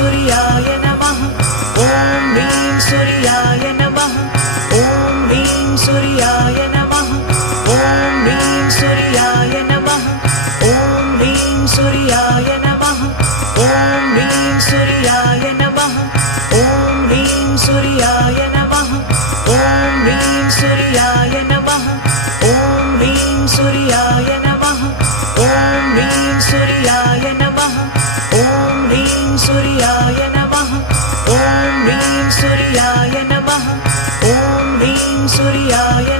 सूर्याय नमः ॐ ह्रीं सूर्याय नमः ॐ ह्रीं सूर्याय नमः ॐ ह्रीं सूर्याय नमः ॐ ह्रीं सूर्याय नमः ॐ ह्रीं सूर्याय नमः ॐ ह्रीं सूर्याय नमः ॐ ह्रीं सूर्याय नमः ॐ ह्रीं सूर्याय नमः ॐ ह्रीं सूर्याय नमः ॐ ह्रीं सूर्याय नमः ॐ ह्रीं सूर्याय नमः ॐ ह्रीं सूर्याय